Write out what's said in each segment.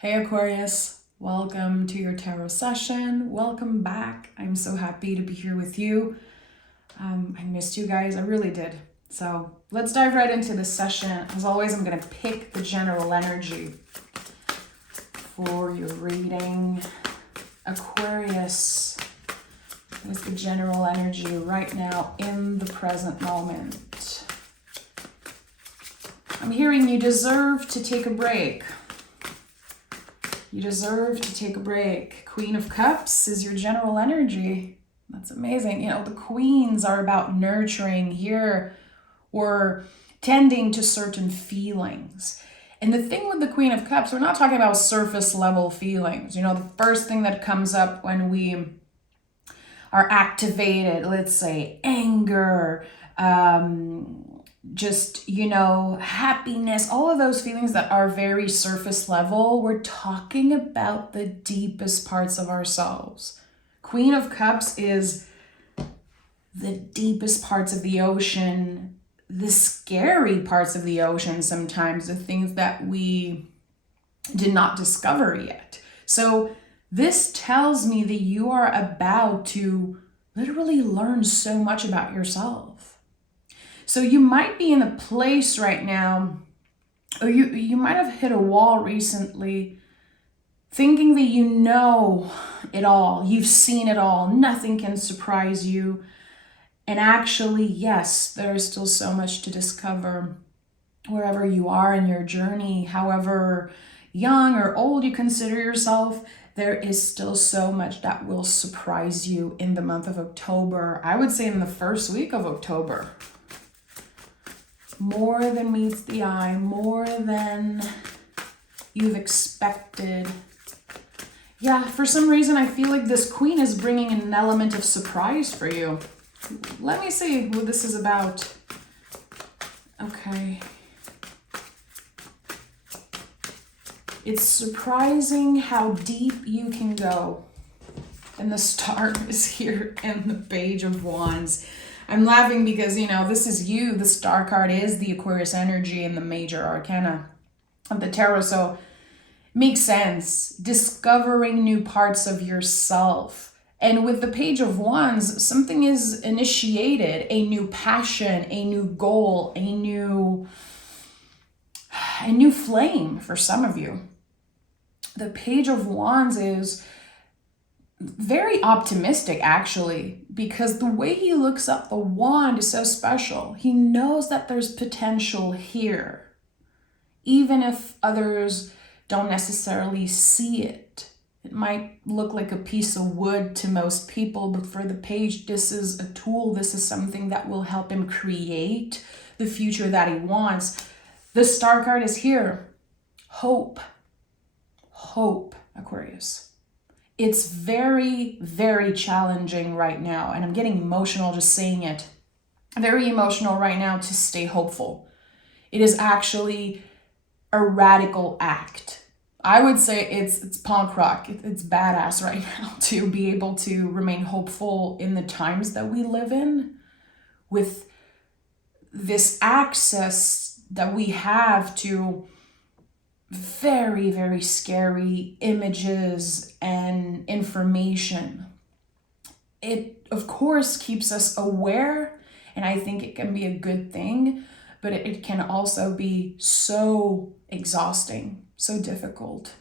Hey Aquarius, welcome to your tarot session. Welcome back. I'm so happy to be here with you. I missed you guys, I really did. So let's dive right into this session. As always, I'm going to pick the general energy for your reading. Aquarius, what is the general energy right now in the present moment? I'm hearing you deserve to take a break. You deserve to take a break. Queen of Cups is your general energy. That's amazing. You know, the queens are about nurturing. Here we're tending to certain feelings. And the thing with the Queen of Cups, we're not talking about surface level feelings. You know, the first thing that comes up when we are activated, let's say anger, happiness, all of those feelings that are very surface level, we're talking about the deepest parts of ourselves. Queen of Cups is the deepest parts of the ocean, the scary parts of the ocean sometimes, the things that we did not discover yet. So this tells me that you are about to literally learn so much about yourself. So you might be in a place right now, or you might have hit a wall recently, thinking that you know it all, you've seen it all, nothing can surprise you. And actually, yes, there is still so much to discover wherever you are in your journey, however young or old you consider yourself. There is still so much that will surprise you in the month of October. I would say in the first week of October. More than meets the eye, more than you've expected. Yeah, for some reason I feel like this queen is bringing an element of surprise for you. Let me see what this is about. Okay. It's surprising how deep you can go. And the star is here in the Page of Wands. I'm laughing because, you know, this is you. The star card is the Aquarius energy in the major arcana of the tarot. So it makes sense. Discovering new parts of yourself. And with the Page of Wands, something is initiated, a new passion, a new goal, a new flame for some of you. The Page of Wands is very optimistic, actually, because the way he looks up the wand is so special. He knows that there's potential here, even if others don't necessarily see it. It might look like a piece of wood to most people, but for the page, this is a tool. This is something that will help him create the future that he wants. The star card is here. Hope. Hope, Aquarius. It's very, very challenging right now, and I'm getting emotional just saying it. Very emotional right now to stay hopeful. It is actually a radical act. I would say it's punk rock. It's badass right now to be able to remain hopeful in the times that we live in with this access that we have to very, very scary images and information. It, of course, keeps us aware, and I think it can be a good thing, but it can also be so exhausting, so difficult,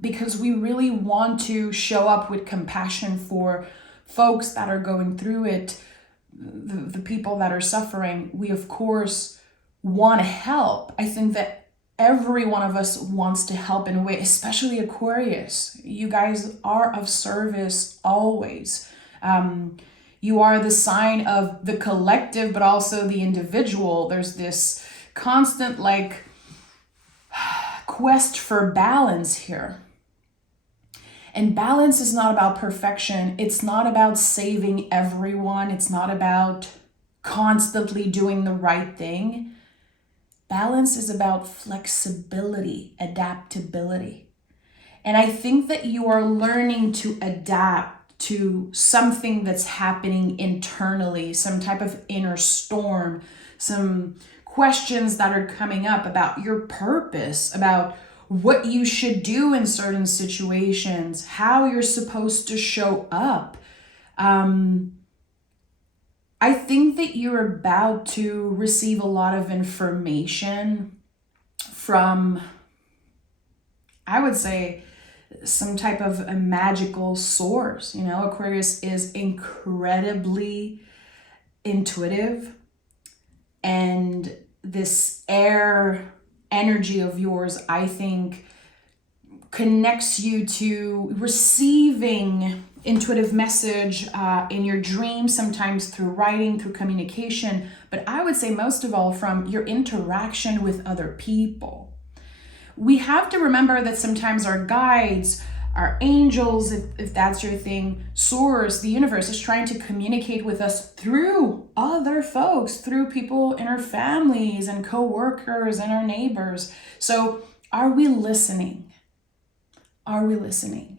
because we really want to show up with compassion for folks that are going through it, the people that are suffering. We, of course, want to help. I think that every one of us wants to help in a way, especially Aquarius. You guys are of service always. You are the sign of the collective, but also the individual. There's this constant quest for balance here. And balance is not about perfection. It's not about saving everyone. It's not about constantly doing the right thing. Balance is about flexibility, adaptability. And I think that you are learning to adapt to something that's happening internally, some type of inner storm, some questions that are coming up about your purpose, about what you should do in certain situations, how you're supposed to show up. I think that you're about to receive a lot of information from, I would say, some type of a magical source. You know, Aquarius is incredibly intuitive, and this air energy of yours, I think, connects you to receiving intuitive message in your dreams, sometimes through writing, through communication, but I would say most of all from your interaction with other people. We have to remember that sometimes our guides, our angels, if that's your thing, source, the universe is trying to communicate with us through other folks, through people in our families and co-workers and our neighbors. So are we listening? Are we listening?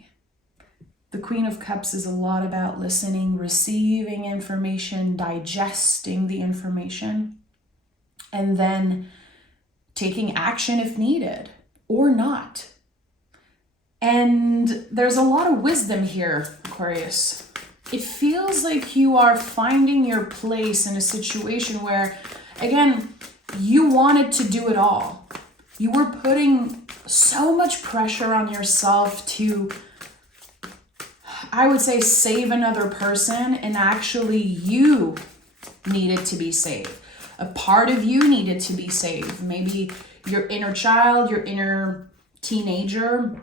The Queen of Cups is a lot about listening, receiving information, digesting the information, and then taking action if needed or not. And there's a lot of wisdom here, Aquarius. It feels like you are finding your place in a situation where, again, you wanted to do it all. You were putting so much pressure on yourself to, I would say, save another person, and actually you needed to be saved. A part of you needed to be saved. Maybe your inner child, your inner teenager.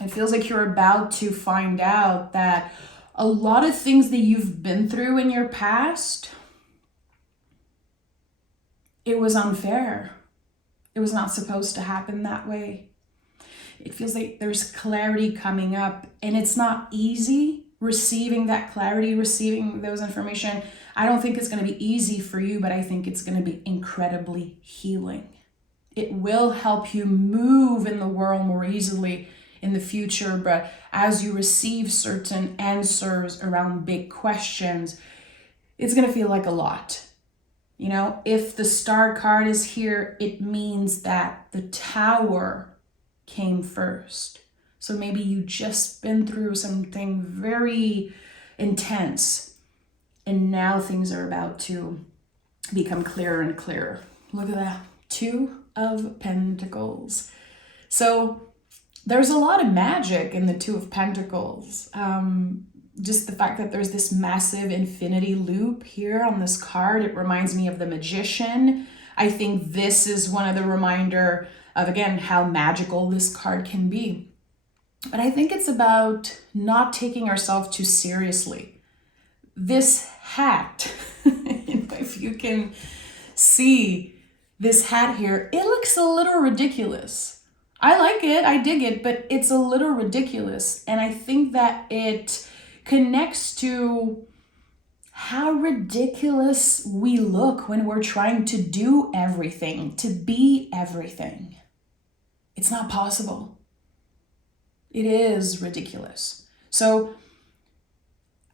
It feels like you're about to find out that a lot of things that you've been through in your past, it was unfair. It was not supposed to happen that way. It feels like there's clarity coming up, and it's not easy receiving that clarity, receiving those information. I don't think it's going to be easy for you, but I think it's going to be incredibly healing. It will help you move in the world more easily in the future, but as you receive certain answers around big questions, it's going to feel like a lot. You know, if the Star card is here, it means that the Tower came first. So maybe you just been through something very intense, and now things are about to become clearer and clearer. Look at that. 2 of Pentacles. So there's a lot of magic in the 2 of Pentacles. Just the fact that there's this massive infinity loop here on this card, it reminds me of the Magician. I think this is one of the reminder of, again, how magical this card can be. But I think it's about not taking ourselves too seriously. This hat, if you can see this hat here, it looks a little ridiculous. I like it, I dig it, but it's a little ridiculous. And I think that it connects to how ridiculous we look when we're trying to do everything, to be everything. It's not possible. It is ridiculous. So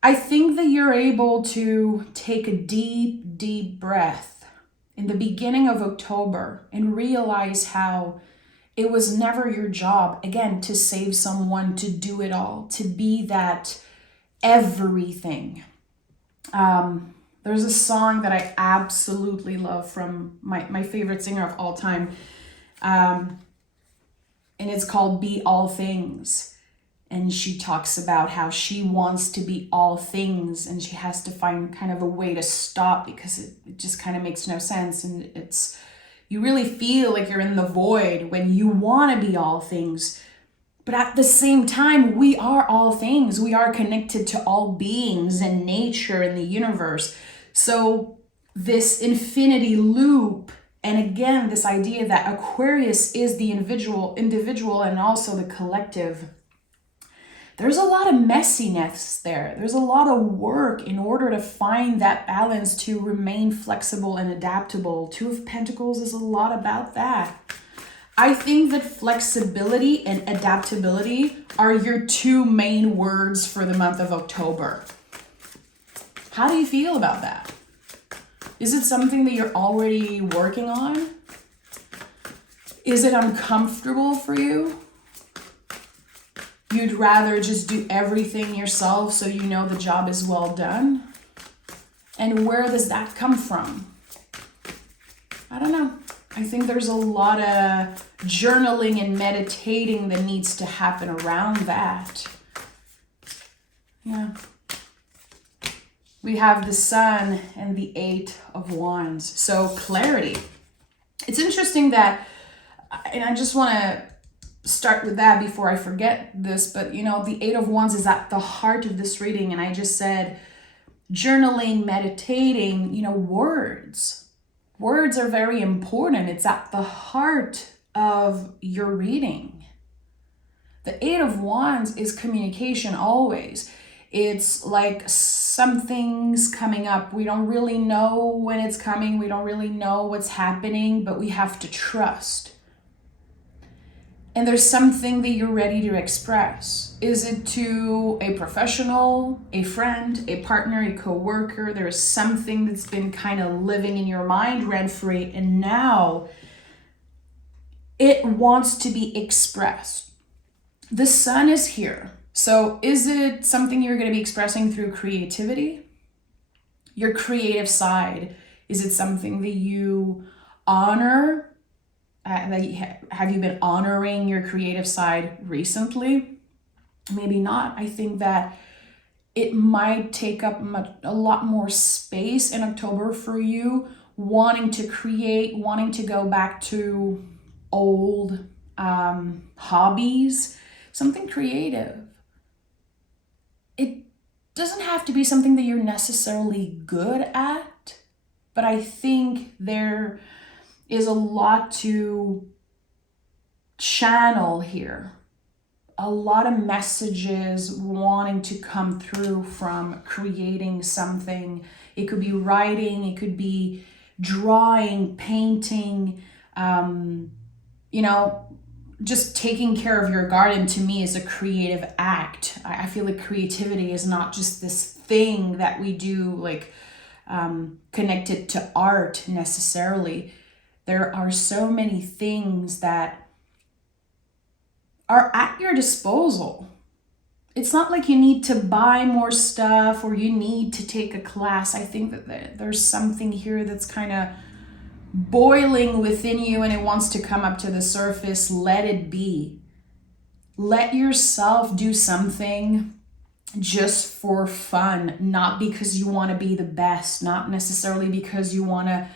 I think that you're able to take a deep, deep breath in the beginning of October and realize how it was never your job, again, to save someone, to do it all, to be that everything. There's a song that I absolutely love from my favorite singer of all time. And it's called Be All Things. And she talks about how she wants to be all things, and she has to find kind of a way to stop because it just kind of makes no sense. And you really feel like you're in the void when you want to be all things. But at the same time, we are all things. We are connected to all beings and nature and the universe. So this infinity loop, and again, this idea that Aquarius is the individual and also the collective. There's a lot of messiness there. There's a lot of work in order to find that balance, to remain flexible and adaptable. 2 of Pentacles is a lot about that. I think that flexibility and adaptability are your 2 main words for the month of October. How do you feel about that? Is it something that you're already working on? Is it uncomfortable for you? You'd rather just do everything yourself so you know the job is well done? And where does that come from? I don't know. I think there's a lot of journaling and meditating that needs to happen around that. Yeah. We have the Sun and the Eight of Wands. So clarity. It's interesting that, and I just want to start with that before I forget this, but you know, the Eight of Wands is at the heart of this reading. And I just said, journaling, meditating, you know, words. Words are very important. It's at the heart of your reading. The Eight of Wands is communication always. It's like something's coming up. We don't really know when it's coming. We don't really know what's happening, but we have to trust. And there's something that you're ready to express. Is it to a professional, a friend, a partner, a coworker? There's something that's been kind of living in your mind rent-free, and now it wants to be expressed. The Sun is here. So is it something you're going to be expressing through creativity? Your creative side. Is it something that you honor? Have you been honoring your creative side recently? Maybe not. I think that it might take up a lot more space in October for you, wanting to create, wanting to go back to old hobbies, something creative. It doesn't have to be something that you're necessarily good at, but I think there is a lot to channel here. A lot of messages wanting to come through from creating something. It could be writing, it could be drawing, painting, you know, just taking care of your garden to me is a creative act. I feel like creativity is not just this thing that we do, like connected to art necessarily. There are so many things that are at your disposal. It's not like you need to buy more stuff or you need to take a class. I think that there's something here that's kind of boiling within you and it wants to come up to the surface. Let it be. Let yourself do something just for fun, not because you want to be the best, not necessarily because you want to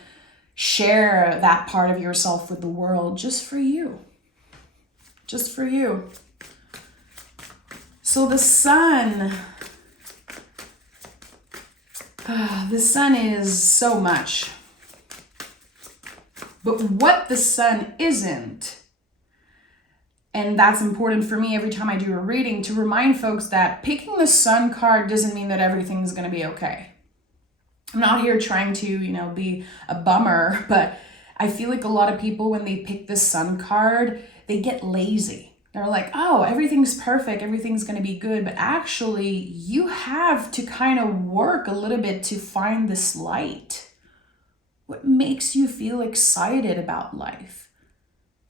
share that part of yourself with the world, just for you. Just for you. So the Sun, the Sun is so much. But what the Sun isn't, and that's important for me every time I do a reading, to remind folks that picking the Sun card doesn't mean that everything's going to be okay. I'm not here trying to, you know, be a bummer, but I feel like a lot of people, when they pick the Sun card, they get lazy. They're like, oh, everything's perfect, everything's going to be good. But actually, you have to kind of work a little bit to find this light. What makes you feel excited about life?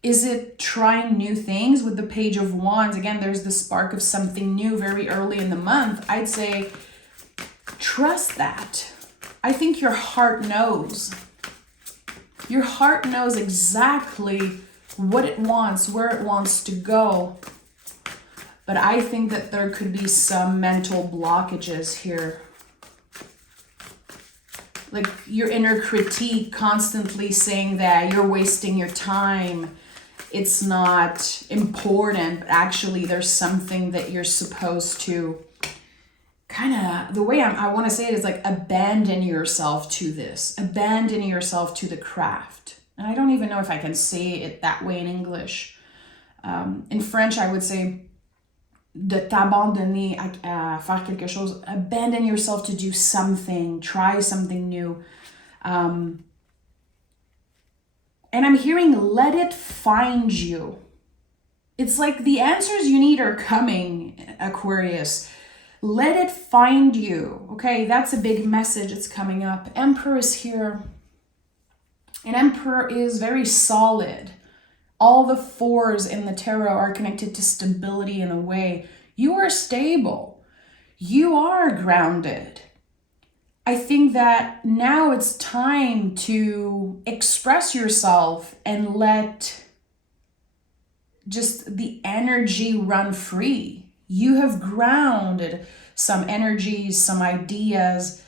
Is it trying new things? With the Page of Wands, again, there's the spark of something new very early in the month. I'd say trust that. I think your heart knows. Your heart knows exactly what it wants, where it wants to go. But I think that there could be some mental blockages here. Like your inner critique constantly saying that you're wasting your time. It's not important, but actually there's something that you're supposed to kind of, the way I want to say it is like abandon yourself to this. Abandon yourself to the craft. And I don't even know if I can say it that way in English. In French, I would say de t'abandonner à faire quelque chose. Abandon yourself to do something. Try something new. And I'm hearing let it find you. It's like the answers you need are coming, Aquarius. Let it find you. Okay, that's a big message. It's coming up. Emperor is here. An Emperor is very solid. All the fours in the tarot are connected to stability in a way. You are stable. You are grounded. I think that now it's time to express yourself and let just the energy run free. You have grounded some energies, some ideas,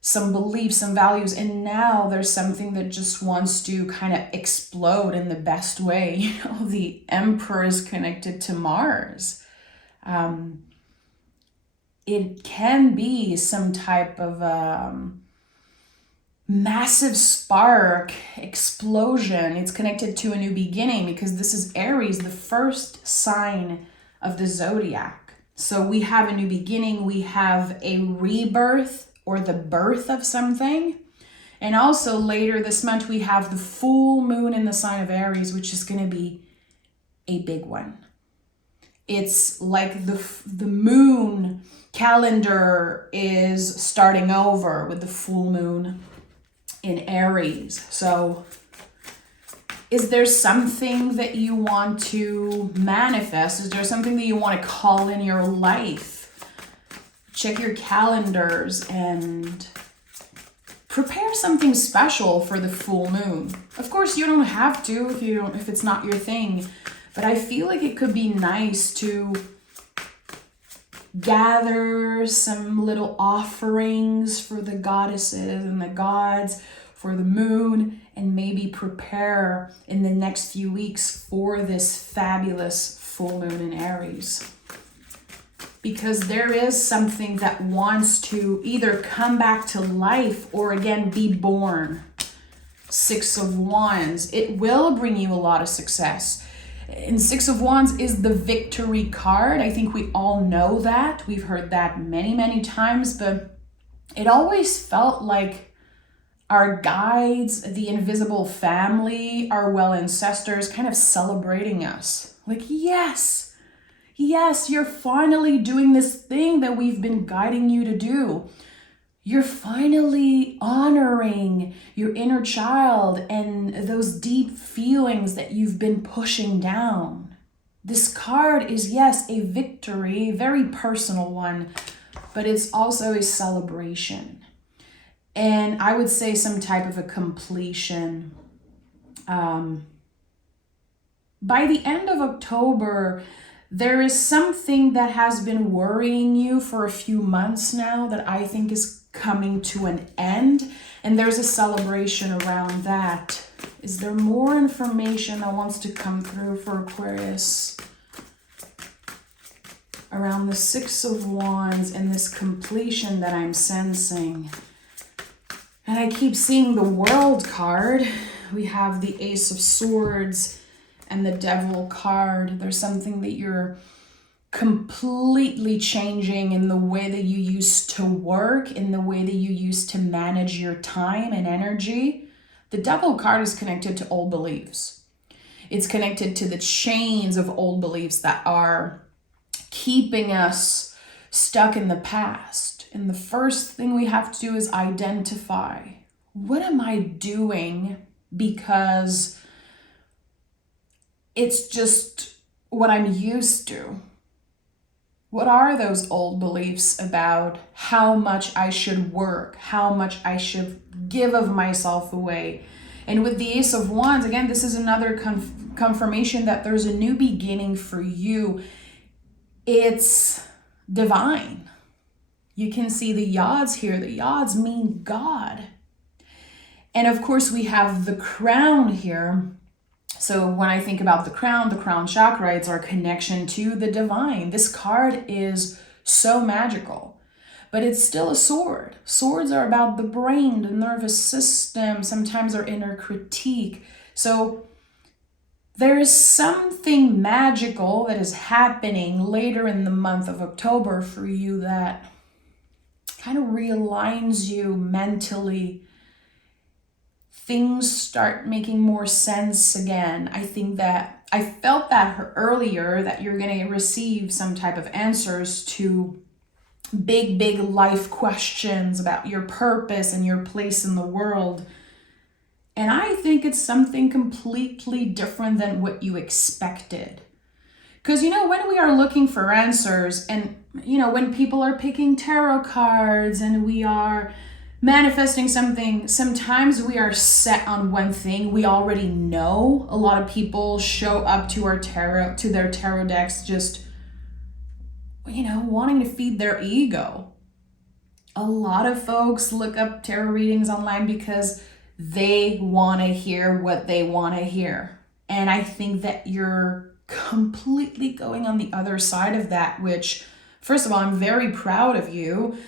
some beliefs, some values, and now there's something that just wants to kind of explode in the best way. You know, the Emperor is connected to Mars. It can be some type of massive spark, explosion. It's connected to a new beginning because this is Aries, the first sign of the zodiac. So we have a new beginning, we have a rebirth or the birth of something. And also later this month, we have the full moon in the sign of Aries, which is going to be a big one. It's like the moon calendar is starting over with the full moon in Aries. So is there something that you want to manifest? Is there something that you want to call in your life? Check your calendars and prepare something special for the full moon. Of course, you don't have to if it's not your thing, but I feel like it could be nice to gather some little offerings for the goddesses and the gods, for the moon, and maybe prepare in the next few weeks for this fabulous full moon in Aries. Because there is something that wants to either come back to life or again be born. Six of Wands, it will bring you a lot of success. And Six of Wands is the victory card. I think we all know that. We've heard that many, many times, but it always felt like our guides, the invisible family, our well ancestors kind of celebrating us. Like, yes, you're finally doing this thing that we've been guiding you to do. You're finally honoring your inner child and those deep feelings that you've been pushing down. This card is, yes, a victory, a very personal one, but it's also a celebration. And I would say some type of a completion. By the end of October, there is something that has been worrying you for a few months now that I think is coming to an end, and there's a celebration around that. Is there more information that wants to come through for Aquarius around the Six of Wands and this completion that I'm sensing? And I keep seeing the World card. We have the Ace of Swords and the Devil card. There's something that you're completely changing in the way that you used to work, in the way that you used to manage your time and energy. The Devil card is connected to old beliefs. It's connected to the chains of old beliefs that are keeping us stuck in the past. And the first thing we have to do is identify, what am I doing because it's just what I'm used to? What are those old beliefs about how much I should work, how much I should give of myself away? And with the Ace of Wands, again, this is another confirmation that there's a new beginning for you. It's divine. You can see the yods here. The yods mean God. And of course, we have the crown here. So when I think about the crown chakra, it's our connection to the divine. This card is so magical, but it's still a sword. Swords are about the brain, the nervous system, sometimes our inner critique. So there is something magical that is happening later in the month of October for you that kind of realigns you mentally. Things start making more sense again. I think that I felt that earlier, that you're going to receive some type of answers to big life questions about your purpose and your place in the world. And I think it's something completely different than what you expected. Because, when we are looking for answers and, when people are picking tarot cards and we are manifesting something, sometimes we are set on one thing we already know. A lot of people show up to their tarot decks just, wanting to feed their ego. A lot of folks look up tarot readings online because they want to hear what they want to hear. And I think that you're completely going on the other side of that, which, first of all, I'm very proud of you.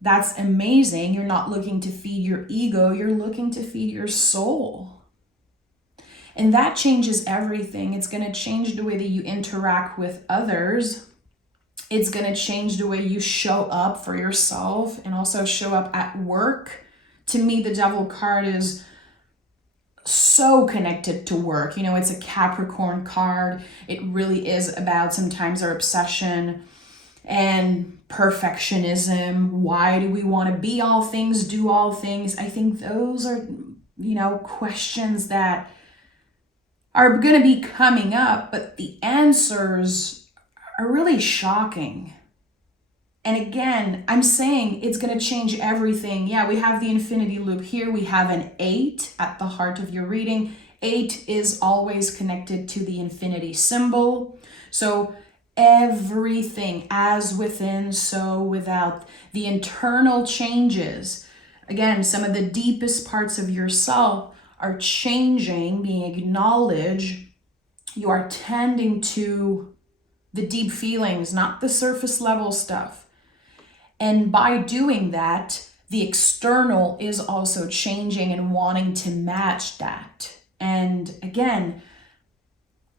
That's amazing. You're not looking to feed your ego, you're looking to feed your soul. And that changes everything. It's going to change the way that you interact with others. It's going to change the way you show up for yourself and also show up at work. To me, the Devil card is so connected to work. It's a Capricorn card. It really is about sometimes our obsession and perfectionism. Why do we want to be all things, do all things? I think those are, questions that are going to be coming up, but the answers are really shocking. And again, I'm saying it's going to change everything. Yeah, we have the infinity loop here. We have an 8 at the heart of your reading. 8 is always connected to the infinity symbol. So everything, as within, so without. The internal changes. Again, some of the deepest parts of yourself are changing, being acknowledged. You are tending to the deep feelings, not the surface level stuff. And by doing that, the external is also changing and wanting to match that. And again,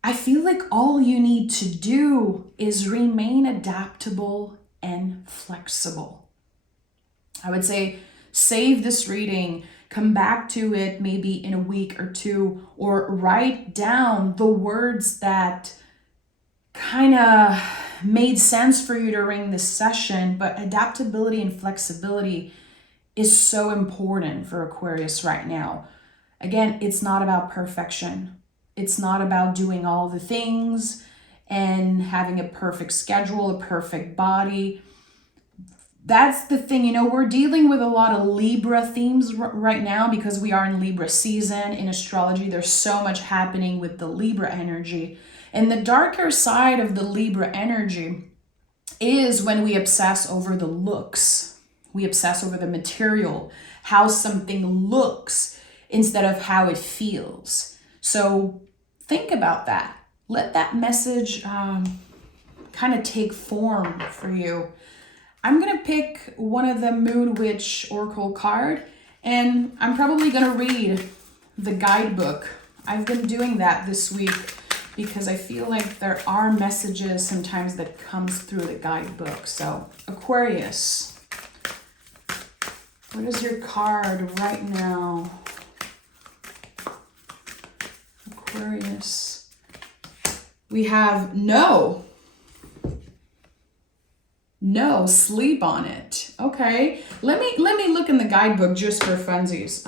I feel like all you need to do is remain adaptable and flexible. I would say save this reading, come back to it maybe in a week or two, or write down the words that kind of made sense for you during this session. But adaptability and flexibility is so important for Aquarius right now. Again, it's not about perfection. It's not about doing all the things and having a perfect schedule, a perfect body. That's the thing, we're dealing with a lot of Libra themes right now because we are in Libra season. In astrology, there's so much happening with the Libra energy. And the darker side of the Libra energy is when we obsess over the looks. We obsess over the material, how something looks instead of how it feels. So think about that. Let that message kind of take form for you. I'm going to pick one of the Moon Witch Oracle card, and I'm probably going to read the guidebook. I've been doing that this week because I feel like there are messages sometimes that comes through the guidebook. So Aquarius, what is your card right now? Aquarius. We have no, sleep on it. Okay, let me look in the guidebook just for funsies.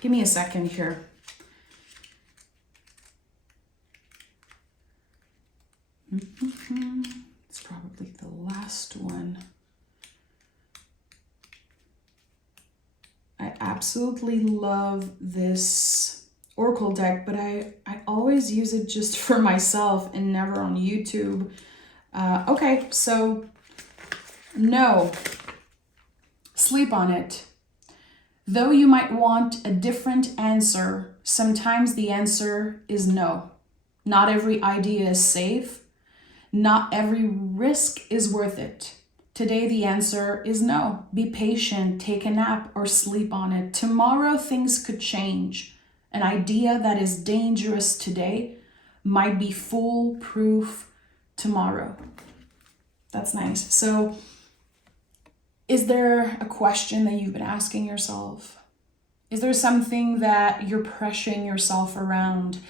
Give me a second here. It's probably the last one. I absolutely love this Oracle deck, but I always use it just for myself and never on YouTube. Okay, so no, sleep on it. Though you might want a different answer, sometimes the answer is no. Not every idea is safe. Not every risk is worth it. Today, the answer is no. Be patient, take a nap, or sleep on it. Tomorrow, things could change. An idea that is dangerous today might be foolproof tomorrow. That's nice. So, is there a question that you've been asking yourself? Is there something that you're pressuring yourself around?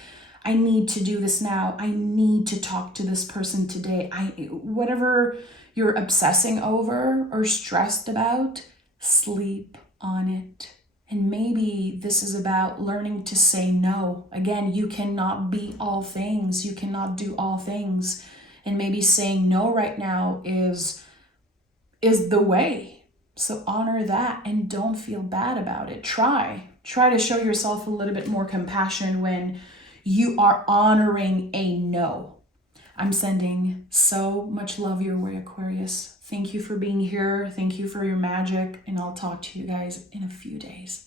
I need to do this now. I need to talk to this person today. Whatever you're obsessing over or stressed about, sleep on it. And maybe this is about learning to say no. Again, you cannot be all things. You cannot do all things. And maybe saying no right now is the way. So honor that and don't feel bad about it. Try to show yourself a little bit more compassion when you are honoring a no. I'm sending so much love your way, Aquarius. Thank you for being here. Thank you for your magic. And I'll talk to you guys in a few days.